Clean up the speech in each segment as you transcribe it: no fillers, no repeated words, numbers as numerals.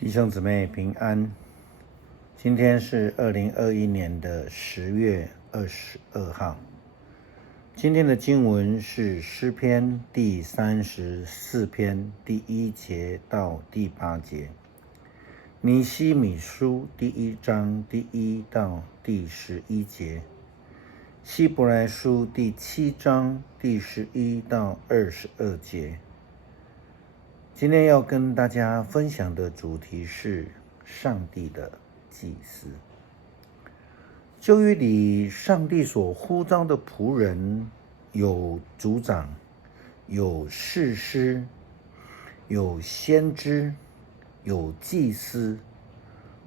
弟兄姊妹平安，今天是2021年的10月22号。今天的经文是诗篇第34篇第1节到第8节，尼希米书第1章第1到第11节，希伯来书第7章第11到22节。今天要跟大家分享的主题是上帝的祭司。旧约里，上帝所呼召的仆人有族长，有士师，有先知，有祭司。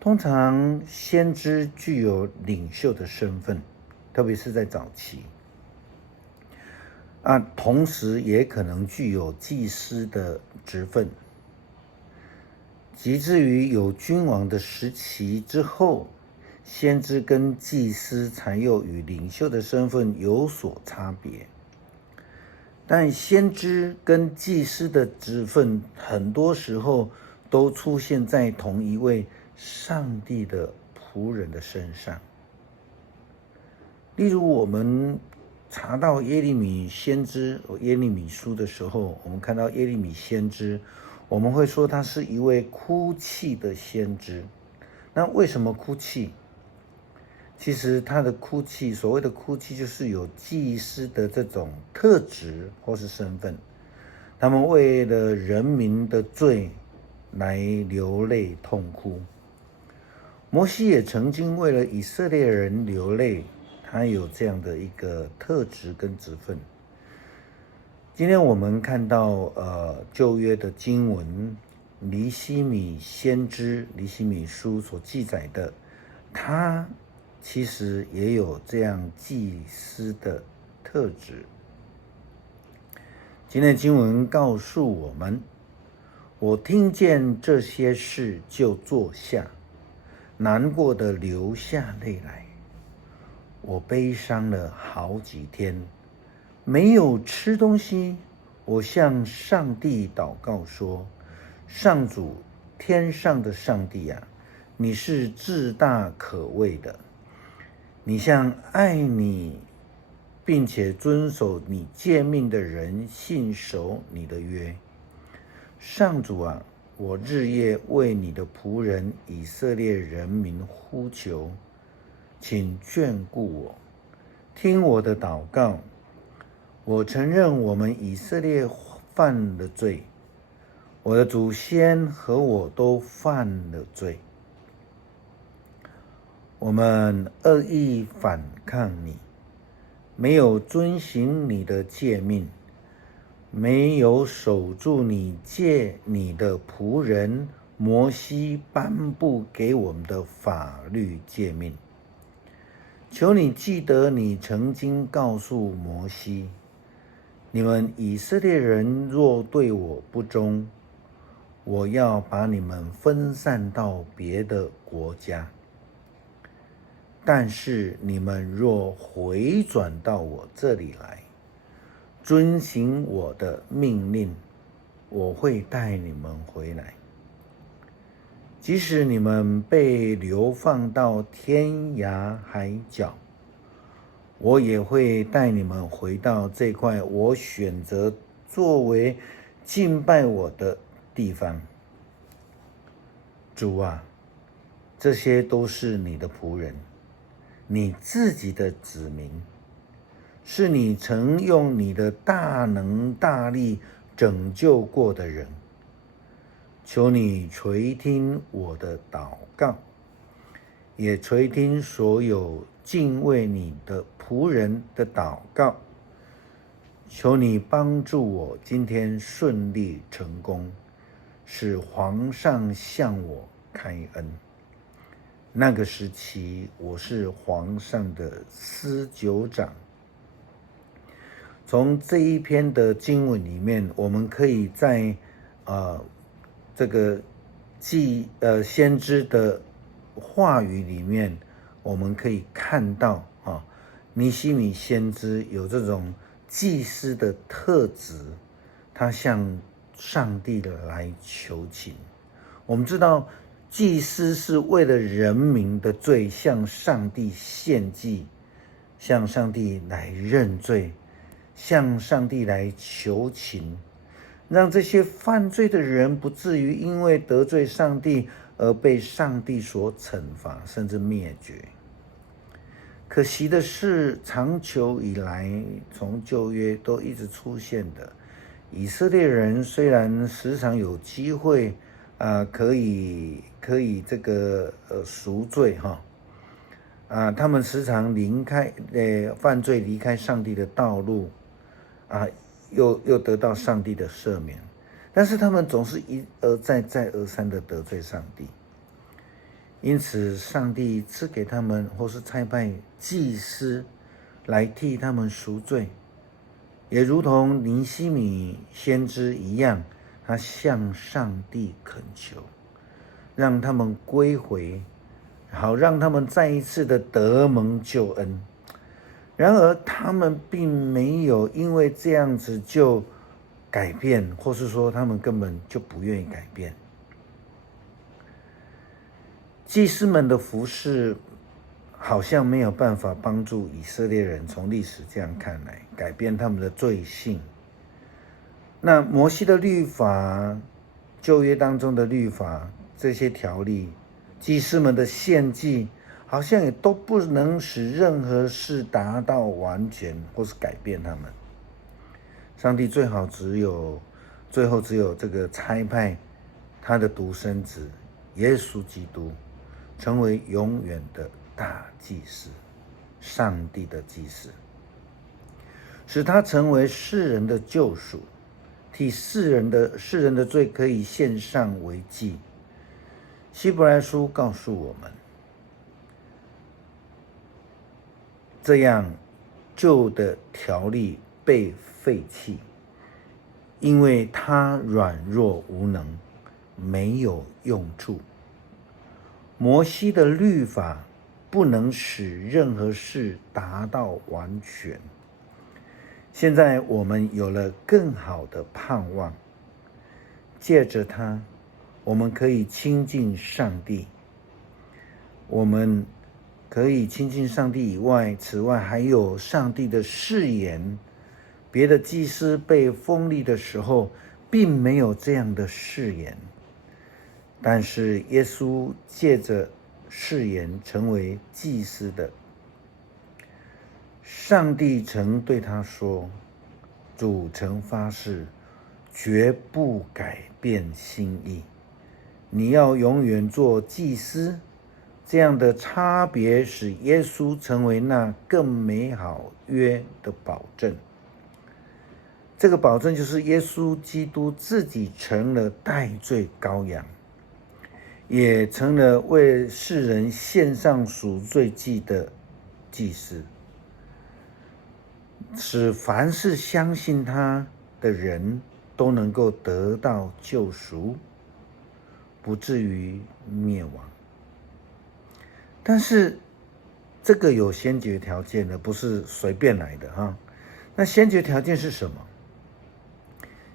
通常先知具有领袖的身份，特别是在早期。同时也可能具有祭司的职分，及至于有君王的时期之后，先知跟祭司才又与领袖的身份有所差别。但先知跟祭司的职分很多时候都出现在同一位上帝的仆人的身上。例如我们查到耶利米先知耶利米书的时候，我们看到耶利米先知，我们会说他是一位哭泣的先知。那为什么哭泣？其实他的哭泣，所谓的哭泣，就是有祭司的这种特质或是身份，他们为了人民的罪来流泪痛哭。摩西也曾经为了以色列人流泪，他有这样的一个特质跟职分。今天我们看到旧约的经文，尼希米先知尼希米书所记载的，他其实也有这样祭司的特质。今天的经文告诉我们，我听见这些事就坐下，难过的流下泪来。我悲伤了好几天，没有吃东西。我向上帝祷告说：上主，天上的上帝啊，你是至大可畏的。你向爱你并且遵守你诫命的人信守你的约。上主啊，我日夜为你的仆人以色列人民呼求，请眷顾我，听我的祷告。我承认我们以色列犯了罪，我的祖先和我都犯了罪。我们恶意反抗你，没有遵行你的诫命，没有守住你借你的仆人摩西颁布给我们的法律诫命。求你记得你曾经告诉摩西，你们以色列人若对我不忠，我要把你们分散到别的国家。但是你们若回转到我这里来，遵行我的命令，我会带你们回来。即使你们被流放到天涯海角，我也会带你们回到这块我选择作为敬拜我的地方。主啊，这些都是你的仆人，你自己的子民，是你曾用你的大能大力拯救过的人。求你垂听我的祷告，也垂听所有敬畏你的仆人的祷告。求你帮助我今天顺利成功，使皇上向我开恩。那个时期，我是皇上的司酒长。从这一篇的经文里面，我们可以在这个先知的话语里面，我们可以看到尼希米先知有这种祭司的特质，他向上帝来求情。我们知道，祭司是为了人民的罪向上帝献祭，向上帝来认罪，向上帝来求情，让这些犯罪的人不至于因为得罪上帝而被上帝所惩罚，甚至灭绝。可惜的是，长久以来，从旧约都一直出现的以色列人，虽然时常有机会可以这个赎罪他们时常犯罪离开上帝的道路又得到上帝的赦免，但是他们总是一而再再而三的得罪上帝。因此上帝赐给他们或是差派祭司来替他们赎罪，也如同尼希米先知一样，他向上帝恳求，让他们归回，好让他们再一次的得蒙救恩。然而他们并没有因为这样子就改变，或是说他们根本就不愿意改变。祭司们的服事好像没有办法帮助以色列人，从历史这样看来改变他们的罪性。那摩西的律法，旧约当中的律法，这些条例，祭司们的献祭，好像也都不能使任何事达到完全或是改变他们。上帝最后只有这个差派他的独生子耶稣基督，成为永远的大祭司，上帝的祭司，使他成为世人的救赎，替世人的罪可以献上为祭。希伯来书告诉我们，这样旧的条例被废弃，因为它软弱无能，没有用处。摩西的律法不能使任何事达到完全。现在我们有了更好的盼望，借着它，我们可以亲近上帝。我们可以亲近上帝以外，此外还有上帝的誓言。别的祭司被封立的时候，并没有这样的誓言。但是耶稣借着誓言成为祭司的。上帝曾对他说，主曾发誓，绝不改变心意，你要永远做祭司。这样的差别使耶稣成为那更美好约的保证。这个保证就是耶稣基督自己成了代罪羔羊，也成了为世人献上赎罪祭的祭司，使凡是相信他的人都能够得到救赎，不至于灭亡。但是这个有先决条件的，不是随便来的那先决条件是什么？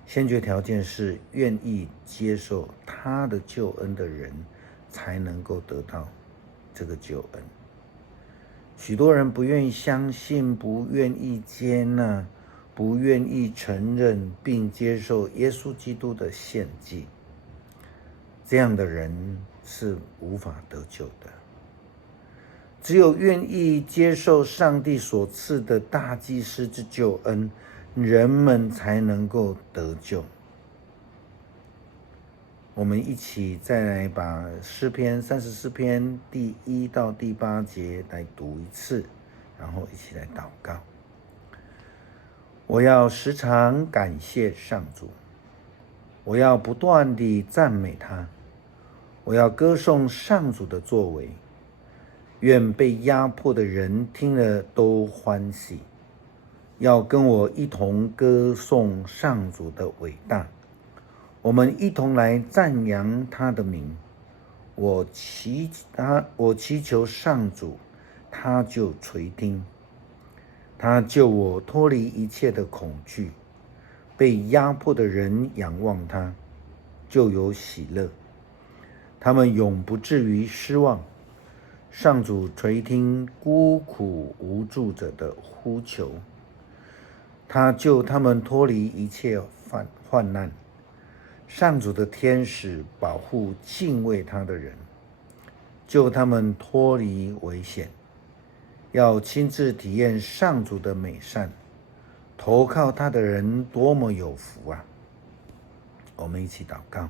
先决条件是愿意接受他的救恩的人才能够得到这个救恩。许多人不愿意相信，不愿意接纳，不愿意承认并接受耶稣基督的献祭，这样的人是无法得救的。只有愿意接受上帝所赐的大祭司之救恩，人们才能够得救。我们一起再来把诗篇34篇第1到第8节来读一次，然后一起来祷告。我要时常感谢上主，我要不断地赞美他，我要歌颂上主的作为，愿被压迫的人听了都欢喜，要跟我一同歌颂上主的伟大。我们一同来赞扬他的名。我祈求上主，他就垂听，他救我脱离一切的恐惧。被压迫的人仰望他，就有喜乐。他们永不至于失望。上主垂听孤苦无助者的呼求，他救他们脱离一切患难。上主的天使保护敬畏他的人，救他们脱离危险。要亲自体验上主的美善，投靠他的人多么有福啊！我们一起祷告，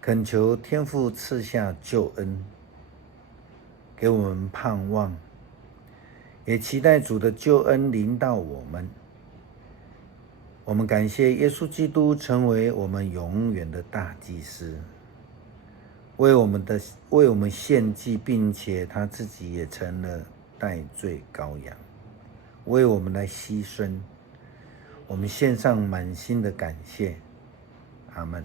恳求天父赐下救恩，给我们盼望，也期待主的救恩临到我们。我们感谢耶稣基督成为我们永远的大祭司，为我们献祭，并且他自己也成了代罪羔羊，为我们来牺牲。我们献上满心的感谢。阿们。